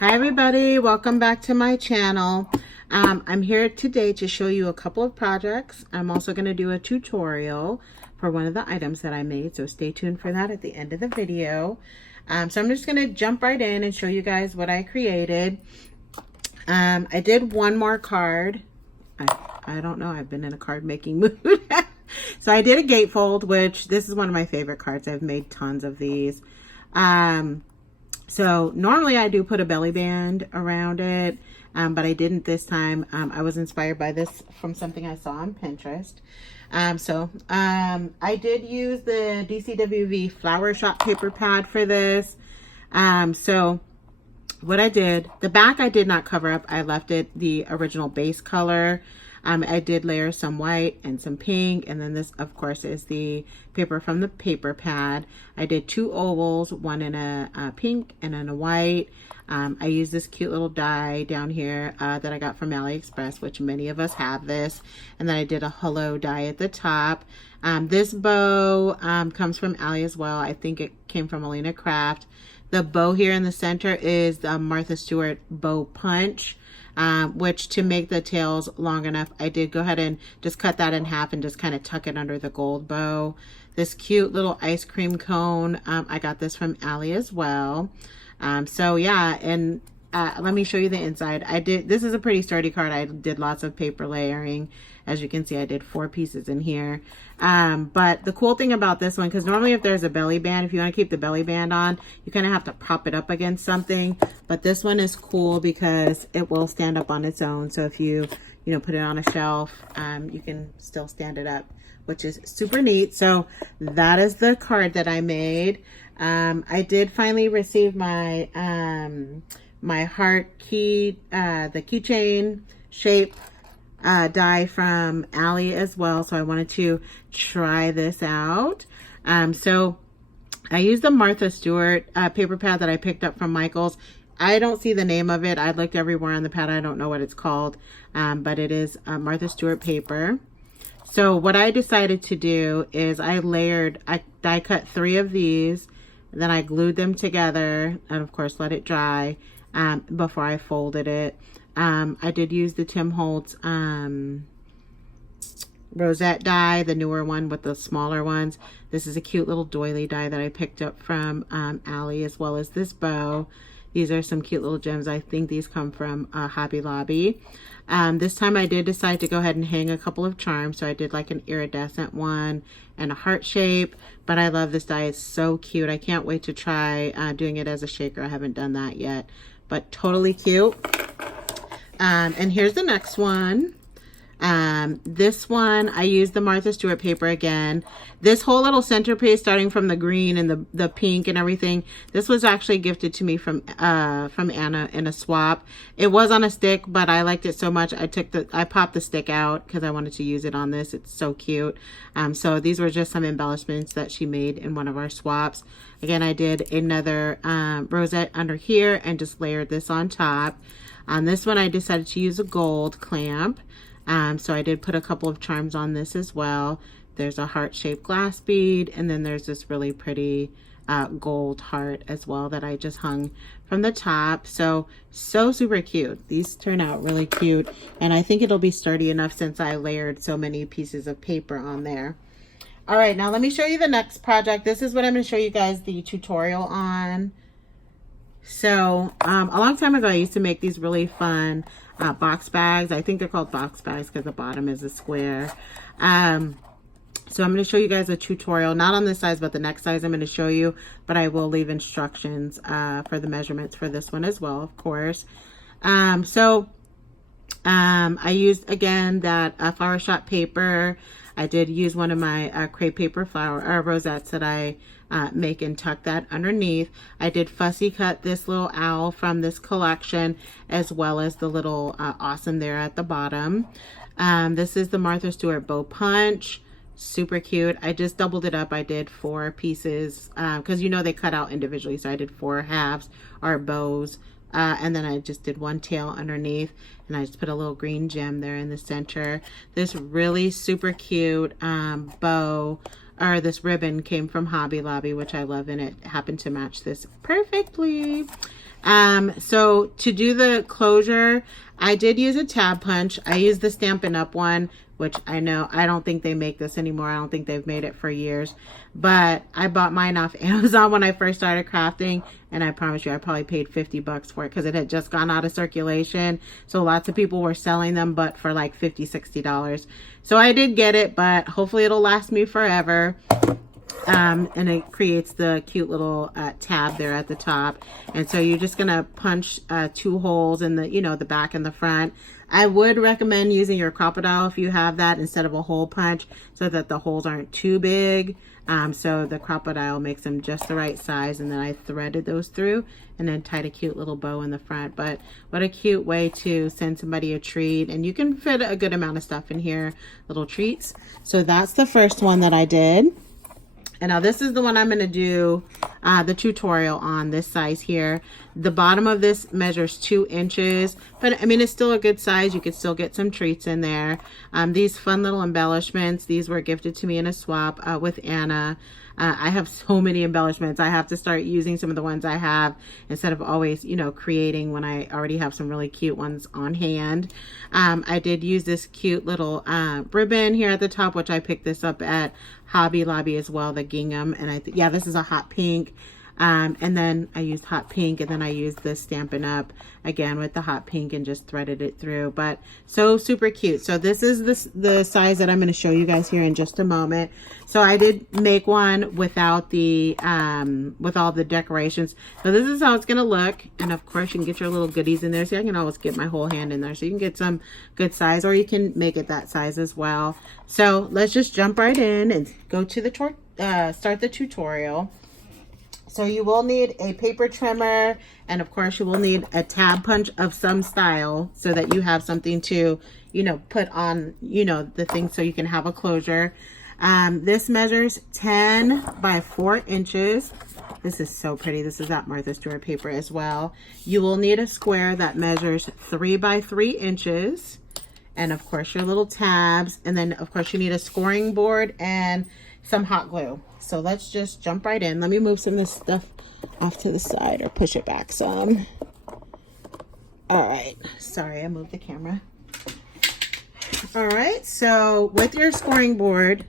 Hi everybody, welcome back to my channel. I'm here today to show you a couple of projects. I'm also going to do a tutorial for one of the items that I made, so stay tuned for that at the end of the video. So I'm just going to jump right in and show you guys what I created. I did one more card. I don't know, I've been in a card making mood. So I did a gatefold, which this is one of my favorite cards. I've made tons of these. So normally I do put a belly band around it, but I didn't this time. I was inspired by this from something I saw on Pinterest. I did use the DCWV Flower Shop paper pad for this. So what I did, the back I did not cover up. I left it the original base color. I did layer some white and some pink, and then this of course is the paper from the paper pad. I did two ovals, one in a pink and in a white. I used this cute little die down here that I got from AliExpress, which many of us have this, and then I did a hello die at the top. This bow comes from Ali as well. I think it came from Alina Craft. The bow here in the center is the Martha Stewart bow punch. Which to make the tails long enough, I did go ahead and just cut that in half and just kind of tuck it under the gold bow. This cute little ice cream cone, I got this from Ali as well. So yeah, and let me show you the inside. This is a pretty sturdy card. I did lots of paper layering. As you can see, I did 4 pieces in here. But the cool thing about this one, because normally if there's a belly band, if you want to keep the belly band on, you kind of have to prop it up against something. But this one is cool because it will stand up on its own. So if you put it on a shelf, you can still stand it up, which is super neat. So that is the card that I made. I did finally receive my my heart key, the keychain shape die from Ali as well. So I wanted to try this out. So I used the Martha Stewart paper pad that I picked up from Michael's. I don't see the name of it. I looked everywhere on the pad. I don't know what it's called, but it is Martha Stewart paper. So what I decided to do is I die cut 3 of these, then I glued them together and of course let it dry before I folded it. I did use the Tim Holtz rosette die, the newer one with the smaller ones. This is a cute little doily die that I picked up from Ali, as well as this bow. These are some cute little gems. I think these come from Hobby Lobby. This time I did decide to go ahead and hang a couple of charms. So I did like an iridescent one and a heart shape. But I love this die. It's so cute. I can't wait to try doing it as a shaker. I haven't done that yet. But totally cute. And here's the next one. This one, I used the Martha Stewart paper again. This whole little centerpiece, starting from the green and the pink and everything, this was actually gifted to me from Anna in a swap. It was on a stick, but I liked it so much, I popped the stick out because I wanted to use it on this. It's so cute. So these were just some embellishments that she made in one of our swaps. Again, I did another rosette under here and just layered this on top. On this one, I decided to use a gold clamp. So I did put a couple of charms on this as well. There's a heart-shaped glass bead, and then there's this really pretty gold heart as well that I just hung from the top. So super cute. These turn out really cute, and I think it'll be sturdy enough since I layered so many pieces of paper on there. All right, now let me show you the next project. This is what I'm going to show you guys the tutorial on. So a long time ago, I used to make these really fun box bags. I think they're called box bags because the bottom is a square. So I'm going to show you guys a tutorial, not on this size, but the next size I'm going to show you, but I will leave instructions for the measurements for this one as well, of course. I used, again, that Flower Shop paper. I did use one of my crepe paper rosettes that I make and tuck that underneath. I did fussy cut this little owl from this collection, as well as the little awesome there at the bottom. This is the Martha Stewart bow punch. Super cute. I just doubled it up. I did 4 pieces because they cut out individually, so I did 4 halves or bows. And then I just did 1 tail underneath, and I just put a little green gem there in the center. This really super cute bow, or this ribbon, came from Hobby Lobby, which I love, and it happened to match this perfectly. So to do the closure, I did use a tab punch. I used the Stampin' Up! One, which I don't think they make this anymore. I don't think they've made it for years. But I bought mine off Amazon when I first started crafting, and I promise you I probably paid 50 bucks for it because it had just gone out of circulation. So lots of people were selling them, but for like $50, $60. So I did get it, but hopefully it'll last me forever. And it creates the cute little tab there at the top. And so you're just gonna punch 2 holes in the, the back and the front. I would recommend using your Crop-A-Dile if you have that instead of a hole punch, so that the holes aren't too big. So the Crop-A-Dile makes them just the right size, and then I threaded those through and then tied a cute little bow in the front. But what a cute way to send somebody a treat, and you can fit a good amount of stuff in here, little treats. So that's the first one that I did. And now this is the one I'm going to do the tutorial on, this size here. The bottom of this measures 2 inches, but I mean, it's still a good size. You could still get some treats in there. These fun little embellishments, these were gifted to me in a swap with Anna. I have so many embellishments. I have to start using some of the ones I have instead of always, creating when I already have some really cute ones on hand. I did use this cute little ribbon here at the top, which I picked this up at Hobby Lobby as well, the gingham. And yeah, this is a hot pink. And then I used hot pink, and then I used this Stampin' Up! Again with the hot pink and just threaded it through. But so super cute. So this is the size that I'm going to show you guys here in just a moment. So I did make one without the with all the decorations. So this is how it's going to look. And of course you can get your little goodies in there. So I can always get my whole hand in there, so you can get some good size, or you can make it that size as well. So let's just jump right in and go to the start the tutorial. So you will need a paper trimmer, and of course you will need a tab punch of some style so that you have something to, put on, the thing so you can have a closure. This measures 10 by 4 inches. This is so pretty. This is at Martha Stewart paper as well. You will need a square that measures 3 by 3 inches. And of course your little tabs. And then of course you need a scoring board and some hot glue. So let's just jump right in. Let me move some of this stuff off to the side or push it back some. All right. Sorry, I moved the camera. All right. So with your scoring board,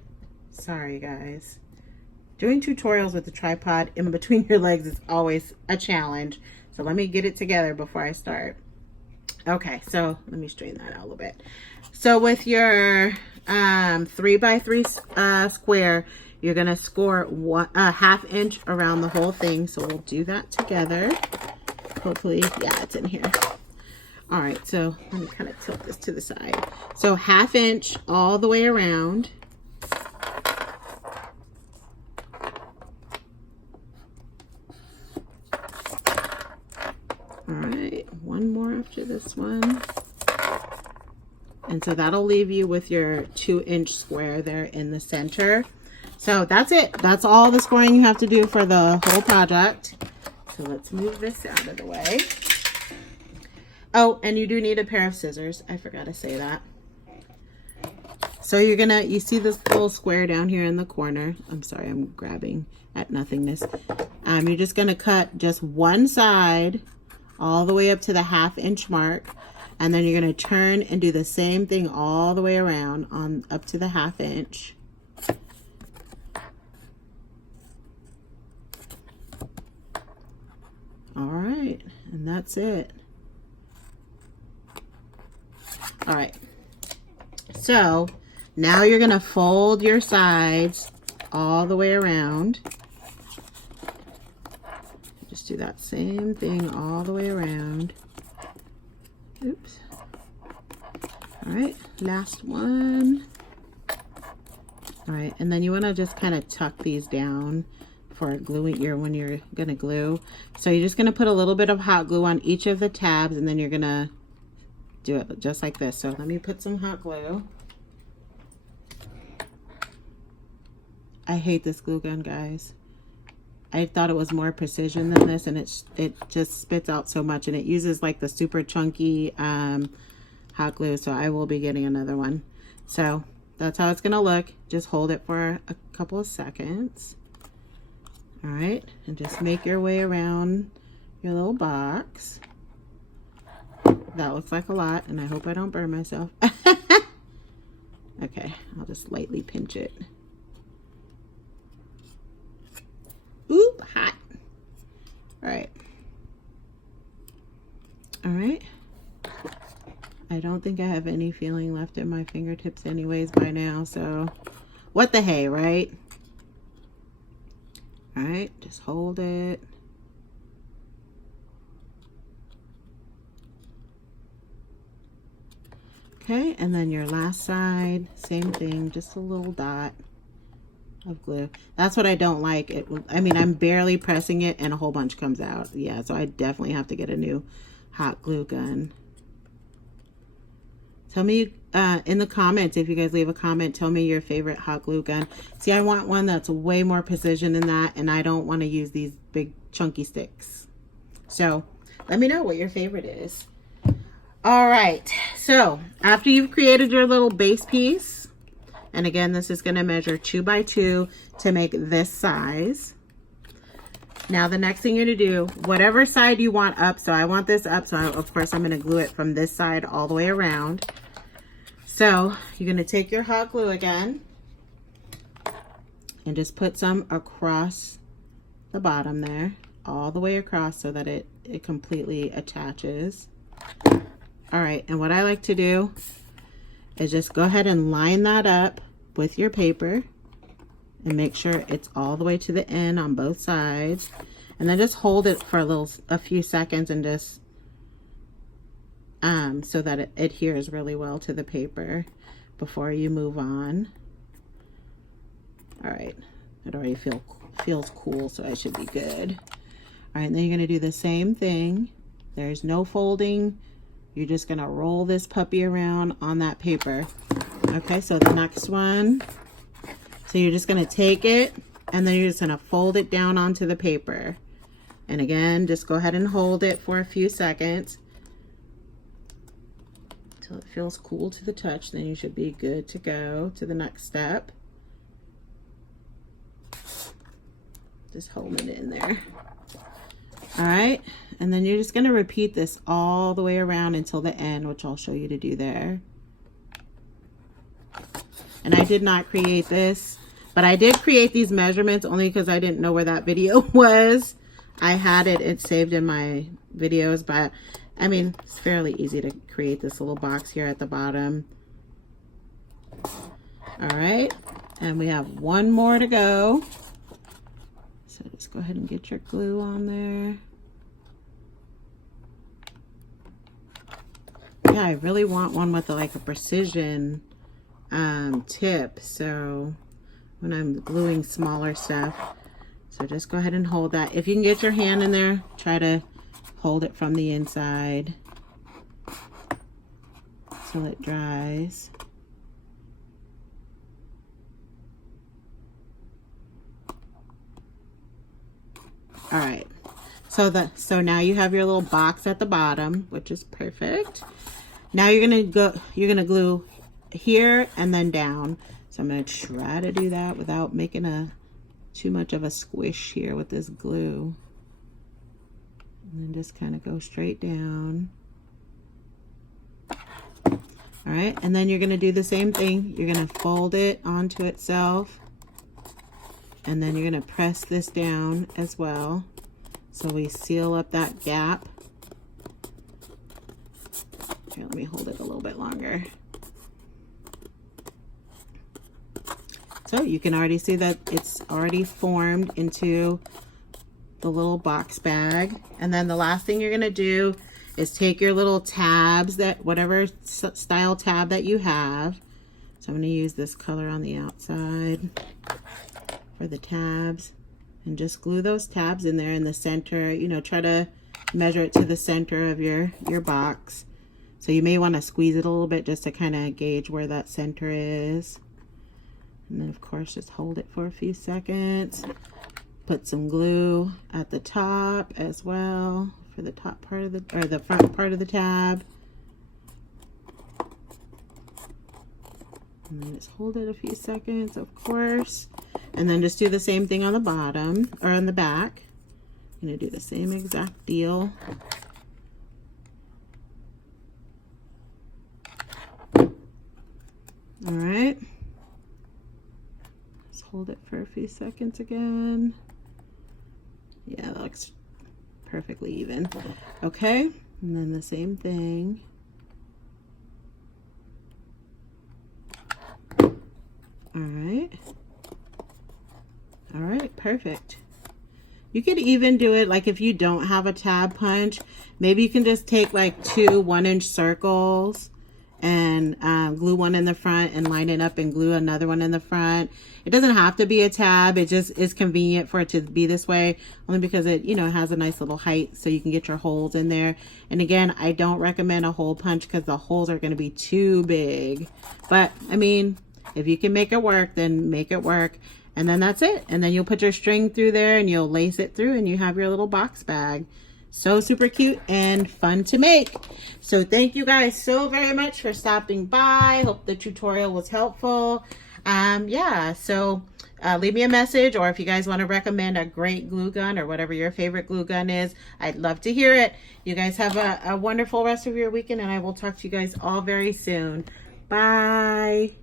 sorry guys, doing tutorials with the tripod in between your legs is always a challenge. So let me get it together before I start. Okay, so let me straighten that out a little bit. So with your 3 by 3 square, you're gonna score a ½ inch around the whole thing. So we'll do that together. Hopefully, yeah, it's in here. All right, so let me kind of tilt this to the side. So ½ inch all the way around. All right, one more after this one. And so that'll leave you with your 2-inch square there in the center. So that's it. That's all the scoring you have to do for the whole project. So let's move this out of the way. Oh, and you do need a pair of scissors. I forgot to say that. So you see this little square down here in the corner. I'm sorry, I'm grabbing at nothingness. You're just gonna cut just one side all the way up to the ½ inch mark. And then you're gonna turn and do the same thing all the way around on up to the ½ inch. All right, and that's it. All right, so now you're gonna fold your sides all the way around. Just do that same thing all the way around. Oops. All right, last one. All right, and then you wanna just kind of tuck these down for gluing when you're gonna glue. So you're just gonna put a little bit of hot glue on each of the tabs, and then you're gonna do it just like this. So let me put some hot glue. I hate this glue gun, guys. I thought it was more precision than this, and it just spits out so much, and it uses like the super chunky hot glue. So I will be getting another one. So that's how it's gonna look. Just hold it for a couple of seconds. All right, and just make your way around your little box. That looks like a lot, and I hope I don't burn myself. Okay, I'll just lightly pinch it. Oop, hot. All right. All right. I don't think I have any feeling left in my fingertips anyways by now, so what the hey, right? All right, just hold it. Okay, and then your last side, same thing, just a little dot of glue. That's what I don't like. I mean, I'm barely pressing it and a whole bunch comes out. Yeah, so I definitely have to get a new hot glue gun. Tell me in the comments, if you guys leave a comment, tell me your favorite hot glue gun. See, I want one that's way more precision than that, and I don't want to use these big chunky sticks. So let me know what your favorite is. All right, so after you've created your little base piece, and again, this is going to measure 2 by 2 to make this size. Now the next thing you're going to do, whatever side you want up, so I want this up, so of course I'm going to glue it from this side all the way around. So you're going to take your hot glue again and just put some across the bottom there, all the way across so that it completely attaches. All right, and what I like to do is just go ahead and line that up with your paper and make sure it's all the way to the end on both sides, and then just hold it for a few seconds and just so that it adheres really well to the paper before you move on. All right, it already feels cool, so I should be good. All right, and then you're going to do the same thing. There's no folding. You're just going to roll this puppy around on that paper. Okay, so the next one. So you're just going to take it and then you're just going to fold it down onto the paper. And again, just go ahead and hold it for a few seconds until it feels cool to the touch. Then you should be good to go to the next step. Just holding it in there. All right, and then you're just going to repeat this all the way around until the end, which I'll show you to do there. And I did not create this, but I did create these measurements only because I didn't know where that video was. I had it saved in my videos, but I mean, it's fairly easy to create this little box here at the bottom. All right, and we have one more to go. So just go ahead and get your glue on there. Yeah, I really want one with like a precision tip, so when I'm gluing smaller stuff. So just go ahead and hold that. If you can get your hand in there, try to hold it from the inside till it dries. All right, so now you have your little box at the bottom, which is perfect. Now you're gonna glue here and then down. So I'm gonna try to do that without making too much of a squish here with this glue. And then just kind of go straight down. All right, and then you're gonna do the same thing. You're gonna fold it onto itself. And then you're going to press this down as well, so we seal up that gap. Here, let me hold it a little bit longer. So you can already see that it's already formed into the little box bag. And then the last thing you're going to do is take your little tabs, whatever style tab that you have. So I'm going to use this color on the outside for the tabs, and just glue those tabs in there in the center. You know, try to measure it to the center of your box. So you may want to squeeze it a little bit just to kind of gauge where that center is. And then of course just hold it for a few seconds. Put some glue at the top as well for the top part of the front part of the tab. And then just hold it a few seconds, of course. And then just do the same thing on the bottom, or on the back. I'm gonna do the same exact deal. All right. Let's hold it for a few seconds again. Yeah, that looks perfectly even. Okay, and then the same thing. All right. All right, perfect. You could even do it like if you don't have a tab punch, maybe you can just take like 2 1-inch circles and glue one in the front and line it up and glue another one in the front. It doesn't have to be a tab. It just is convenient for it to be this way, only because it, you know, has a nice little height so you can get your holes in there. And again, I don't recommend a hole punch because the holes are going to be too big. But I mean, if you can make it work, then make it work. And then that's it. And then you'll put your string through there and you'll lace it through and you have your little box bag. So super cute and fun to make. So thank you guys so very much for stopping by. Hope the tutorial was helpful. Yeah, so leave me a message, or if you guys want to recommend a great glue gun or whatever your favorite glue gun is, I'd love to hear it. You guys have a wonderful rest of your weekend, and I will talk to you guys all very soon. Bye.